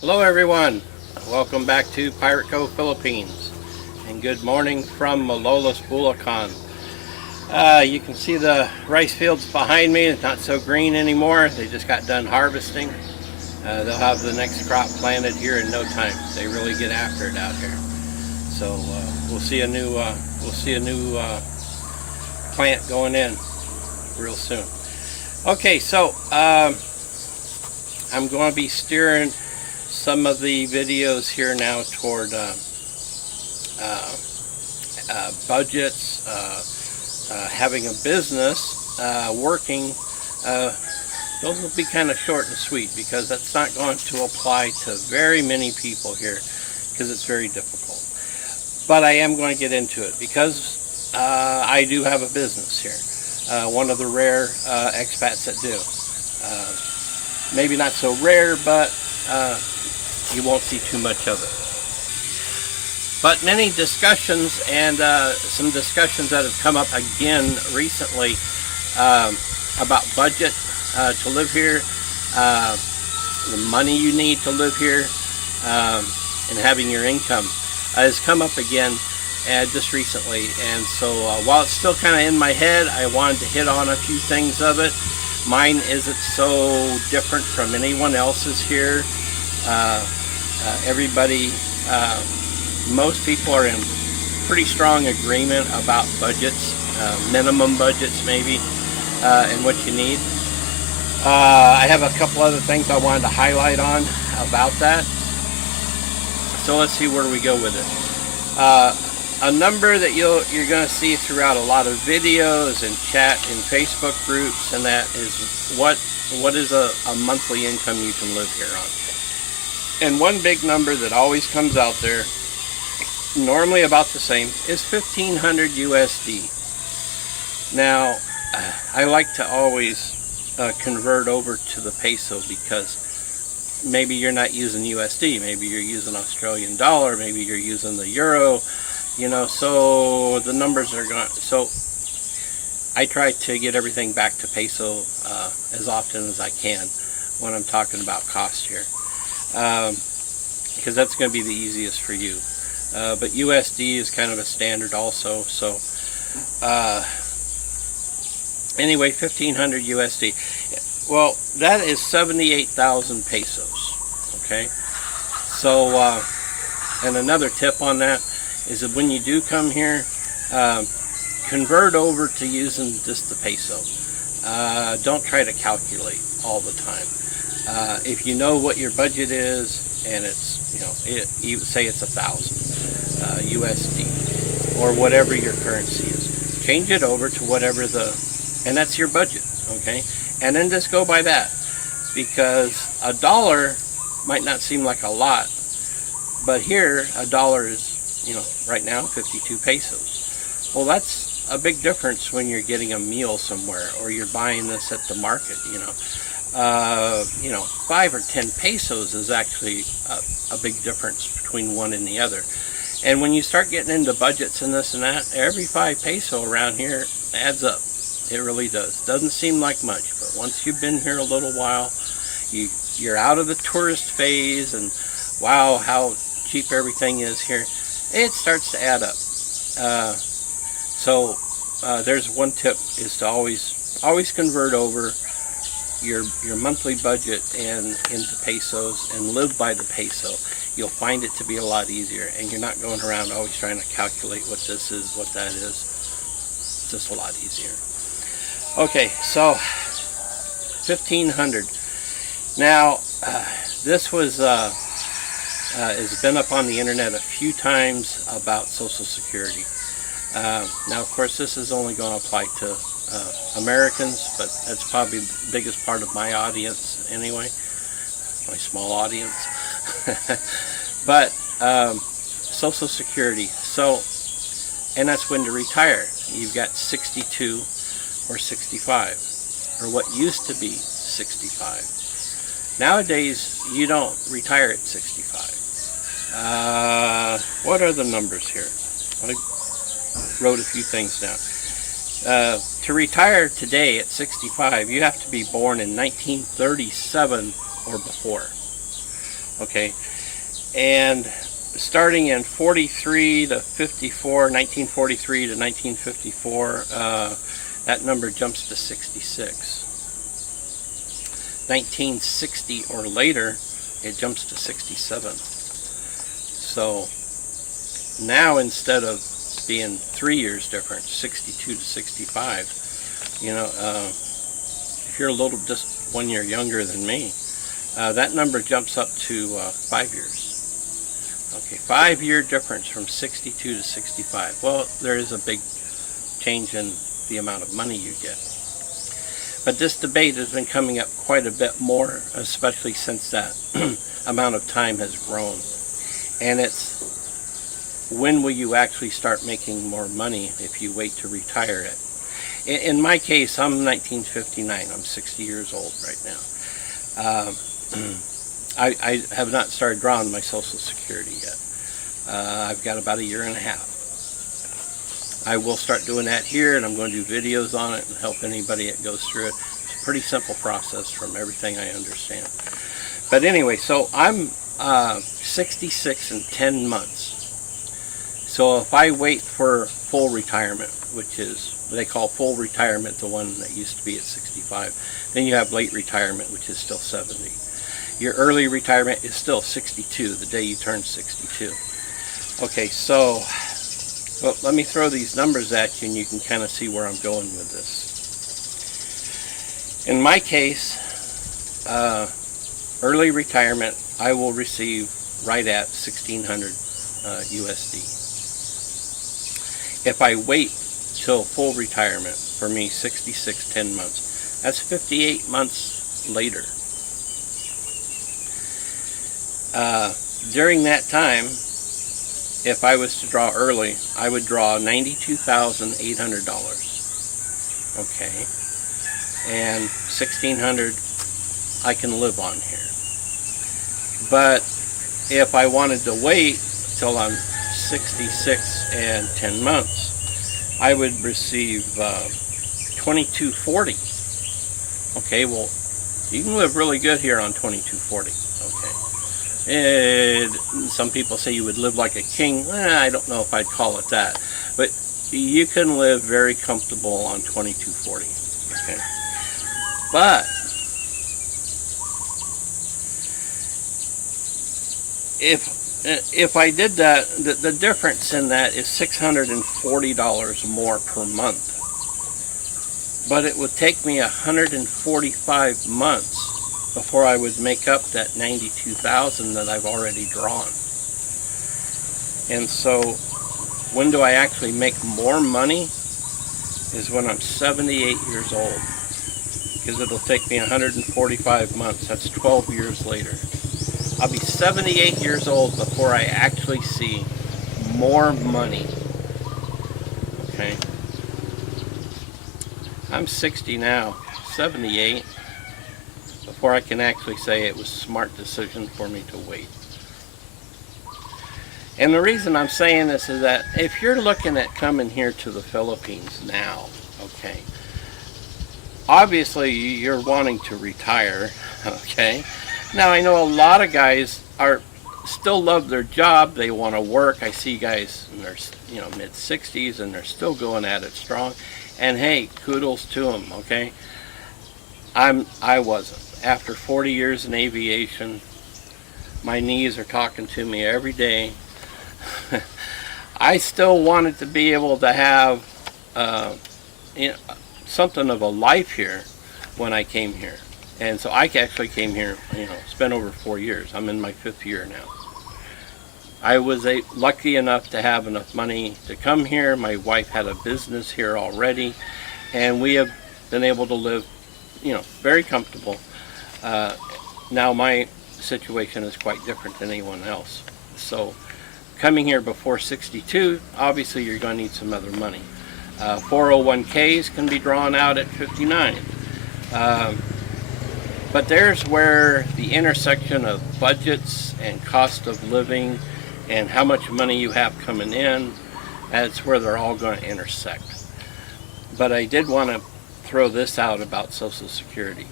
Hello everyone, welcome back to Pirate Cove, Philippines, and good morning from Malolos, Bulacan. You can see the rice fields behind me. It's not so green anymore. They just got done harvesting. They'll have the next crop planted here in no time. They really get after it out here. So we'll see a new plant going in real soon. Okay, so I'm going to be steering some of the videos here now toward budgets, having a business, working. Those will be kind of short and sweet because that's not going to apply to very many people here because it's very difficult. But I am going to get into it because I do have a business here. One of the rare expats that do. Maybe not so rare, but you won't see too much of it. But many discussions and some discussions that have come up again recently about budget to live here, the money you need to live here, and having your income has come up again just recently. And so while it's still kind of in my head, I wanted to hit on a few things of it. Mine isn't so different from anyone else's here. Everybody, most people are in pretty strong agreement about budgets, minimum budgets maybe, and what you need. I have a couple other things I wanted to highlight on about that. So let's see where we go with it. A number that you're going to see throughout a lot of videos and chat in Facebook groups, and that is what is a monthly income you can live here on. And one big number that always comes out there, normally about the same, is 1500 USD. Now, I like to always convert over to the peso because maybe you're not using USD, maybe you're using Australian dollar, maybe you're using the euro, you know, so the numbers are going. So I try to get everything back to peso as often as I can when I'm talking about cost here. Because that's going to be the easiest for you. But USD is kind of a standard also. So anyway, 1500 USD. Well, that is 78,000 pesos. Okay. So and another tip on that is that when you do come here, convert over to using just the peso. Don't try to calculate all the time. If you know what your budget is, and it's, you say it's 1,000 USD or whatever your currency is, change it over to whatever and that's your budget, okay? And then just go by that, because a dollar might not seem like a lot, but here a dollar is, right now 52 pesos. Well, that's a big difference when you're getting a meal somewhere or you're buying this at the market, 5 or 10 pesos is actually a big difference between one and the other. And when you start getting into budgets and this and that, every 5 peso around here adds up. It really does. Doesn't seem like much, but once you've been here a little while, you're out of the tourist phase and wow, how cheap everything is here, it starts to add up. So there's one tip, is to always convert over your monthly budget and into pesos and live by the peso. You'll find it to be a lot easier, and you're not going around always trying to calculate what this is, what that is. It's just a lot easier. Okay, so 1500. Now this was has been up on the internet a few times about Social Security. Now of course this is only going to apply to Americans, but that's probably the biggest part of my audience anyway, my small audience. But Social Security, so, and that's when to retire. You've got 62 or 65, or what used to be 65. Nowadays you don't retire at 65. What are the numbers here? I wrote a few things down. To retire today at 65, you have to be born in 1937 or before. Okay, and starting in 43 to 54, 1943 to 1954, that number jumps to 66. 1960 or later, it jumps to 67. So now, instead of being 3 years different, 62 to 65, you know, if you're a little just 1 year younger than me, that number jumps up to 5 years. Okay, 5 year difference from 62 to 65. Well, there is a big change in the amount of money you get. But this debate has been coming up quite a bit more, especially since that amount of time has grown. And it's, when will you actually start making more money if you wait to retire it? In my case, I'm 1959. I'm 60 years old right now. I have not started drawing my Social Security yet. I've got about 1.5 years. I will start doing that here, and I'm going to do videos on it and help anybody that goes through it. It's a pretty simple process from everything I understand. But anyway, so I'm 66 in 10 months. So if I wait for full retirement, which is, they call full retirement the one that used to be at 65, then you have late retirement, which is still 70. Your early retirement is still 62, the day you turn 62. Okay, so well, let me throw these numbers at you and you can kind of see where I'm going with this. In my case, early retirement, I will receive right at 1,600 USD. If I wait till full retirement, for me, 66, 10 months, that's 58 months later. During that time, if I was to draw early, I would draw $92,800. Okay, and 1,600 I can live on here. But if I wanted to wait till I'm 66 and 10 months, I would receive $2,240. Okay, well, you can live really good here on $2,240. Okay. And some people say you would live like a king. I don't know if I'd call it that, but you can live very comfortable on $2,240. Okay, but if I did that, the difference in that is $640 more per month. But it would take me 145 months before I would make up that 92,000 that I've already drawn. And so when do I actually make more money? Is when I'm 78 years old, because it'll take me 145 months. That's 12 years later. I'll be 78 years old before I actually see more money. Okay, I'm 60 now, 78, before I can actually say it was a smart decision for me to wait. And the reason I'm saying this is that if you're looking at coming here to the Philippines now, okay, obviously you're wanting to retire, okay? Now I know a lot of guys still love their job, they want to work. I see guys in their mid-60s and they're still going at it strong. And hey, kudos to them, okay? I wasn't. After 40 years in aviation, my knees are talking to me every day. I still wanted to be able to have something of a life here when I came here. And so I actually came here, it's been over 4 years. I'm in my 5th year now. I was lucky enough to have enough money to come here. My wife had a business here already, and we have been able to live, very comfortable. Now my situation is quite different than anyone else. So coming here before 62, obviously you're going to need some other money. 401ks can be drawn out at 59. But there's where the intersection of budgets and cost of living and how much money you have coming in, that's where they're all going to intersect. But I did want to throw this out about Social Security.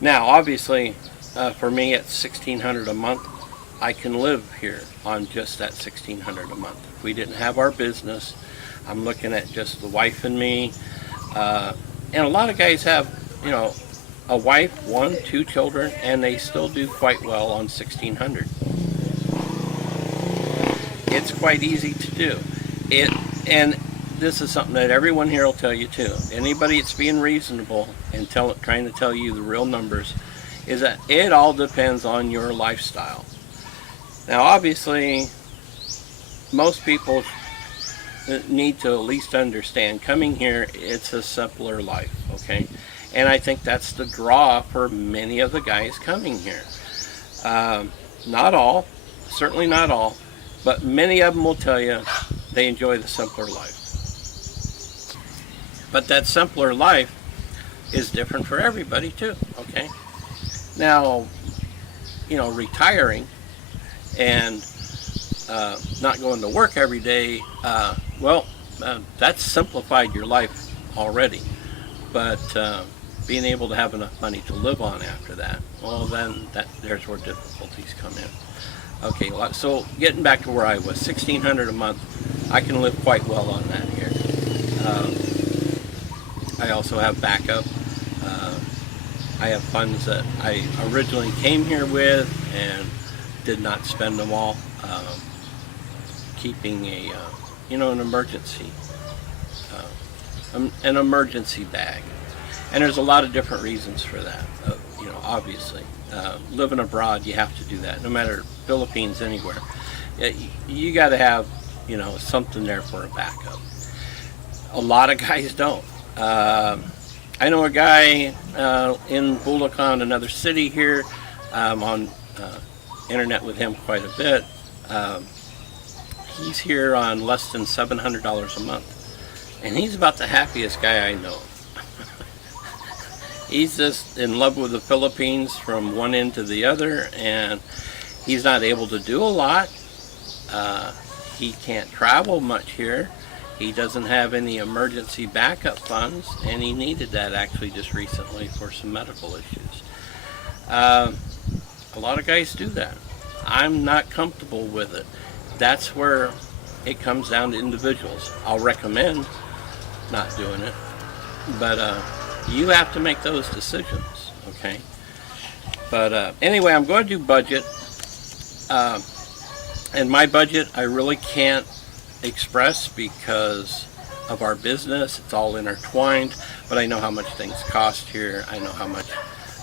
Now, obviously, for me, it's $1,600 a month. I can live here on just that $1,600 a month. If we didn't have our business, I'm looking at just the wife and me. And a lot of guys have, a wife, 1, 2 children, and they still do quite well on $1,600. It's quite easy to do. And this is something that everyone here will tell you too. Anybody that's being reasonable and trying to tell you the real numbers is that it all depends on your lifestyle. Now, obviously, most people need to at least understand coming here, it's a simpler life, okay? And I think that's the draw for many of the guys coming here. Not all, certainly not all, but many of them will tell you they enjoy the simpler life. But that simpler life is different for everybody too, okay? Now, retiring and not going to work every day, that's simplified your life already. But being able to have enough money to live on after that, well, then there's where difficulties come in. Okay, so getting back to where I was, $1,600 a month, I can live quite well on that here. I also have backup. I have funds that I originally came here with and did not spend them all. Keeping an emergency bag. And there's a lot of different reasons for that. Obviously, living abroad, you have to do that. No matter Philippines, anywhere, you got to have something there for a backup. A lot of guys don't. I know a guy in Bulacan, another city here. I'm on internet with him quite a bit. He's here on less than $700 a month, and he's about the happiest guy I know. He's just in love with the Philippines from one end to the other, and he's not able to do a lot. He can't travel much here. He doesn't have any emergency backup funds, and he needed that actually just recently for some medical issues. A lot of guys do that. I'm not comfortable with it. That's where it comes down to individuals. I'll recommend not doing it, but you have to make those decisions, okay? But anyway, I'm going to do budget, and my budget I really can't express because of our business. It's all intertwined, but I know how much things cost here. I know how much.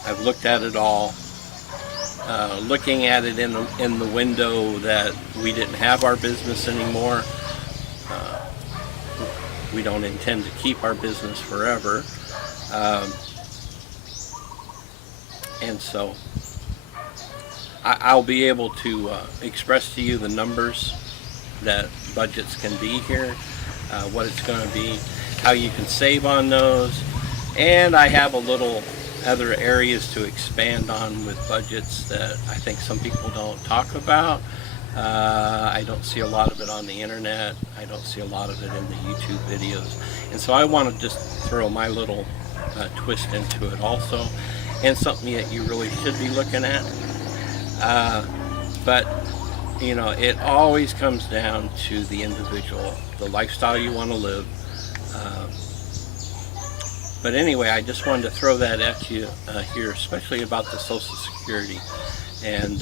I've looked at it all. Looking at it in the window that we didn't have our business anymore. We don't intend to keep our business forever. And so I'll be able to express to you the numbers that budgets can be here, what it's going to be, how you can save on those, and I have a little other areas to expand on with budgets that I think some people don't talk about. I don't see a lot of it on the internet. I don't see a lot of it in the YouTube videos, and so I want to just throw my little twist into it also, and something that you really should be looking at. But it always comes down to the individual, the lifestyle you want to live. But anyway, I just wanted to throw that at you here, especially about the Social Security and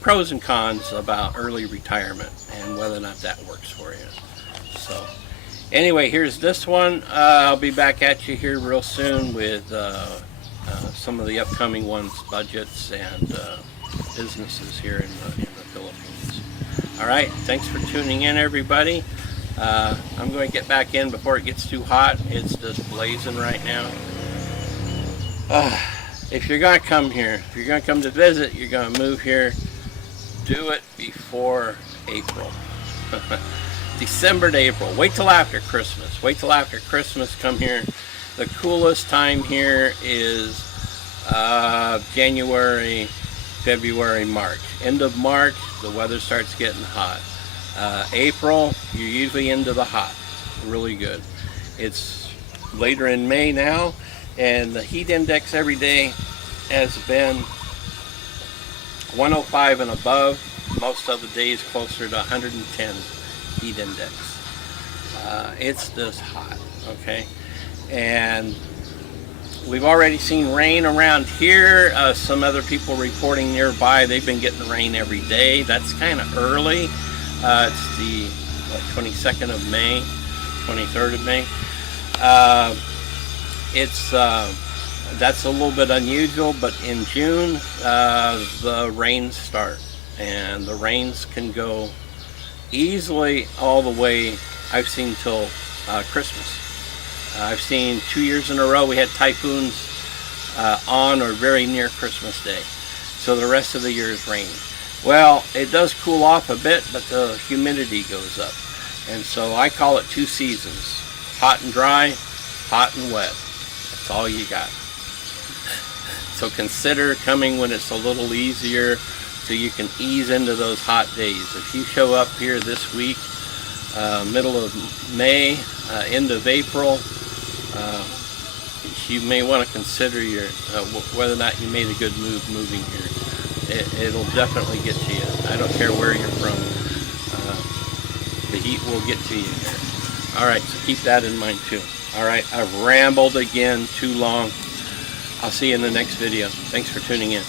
pros and cons about early retirement and whether or not that works for you. So anyway, here's this one. I'll be back at you here real soon with some of the upcoming ones, budgets and businesses here in the Philippines. All right, thanks for tuning in, everybody. I'm going to get back in before it gets too hot. It's just blazing right now. If you're going to come here, if you're going to come to visit, you're going to move here, do it before April. December to April. Wait till after Christmas. Wait till after Christmas. Come here. The coolest time here is January, February, March. End of March, the weather starts getting hot. April, you're usually into the hot. Really good. It's later in May now, and the heat index every day has been 105 and above. Most of the days closer to 110 heat index. It's this hot, okay? And we've already seen rain around here. Some other people reporting nearby, they've been getting rain every day. That's kind of early. It's the 22nd of May, 23rd of May. That's a little bit unusual, but in June, the rains start. And the rains can go easily all the way, I've seen, till Christmas. I've seen 2 years in a row we had typhoons on or very near Christmas Day. So the rest of the year is raining. Well, it does cool off a bit, but the humidity goes up. And so I call it 2 seasons. Hot and dry, hot and wet. That's all you got. So consider coming when it's a little easier, so you can ease into those hot days. If you show up here this week, middle of May, end of April, you may want to consider whether or not you made a good move moving here. It'll definitely get to you. I don't care where you're from. The heat will get to you here. All right, so keep that in mind too. All right, I've rambled again too long. I'll see you in the next video. Thanks for tuning in.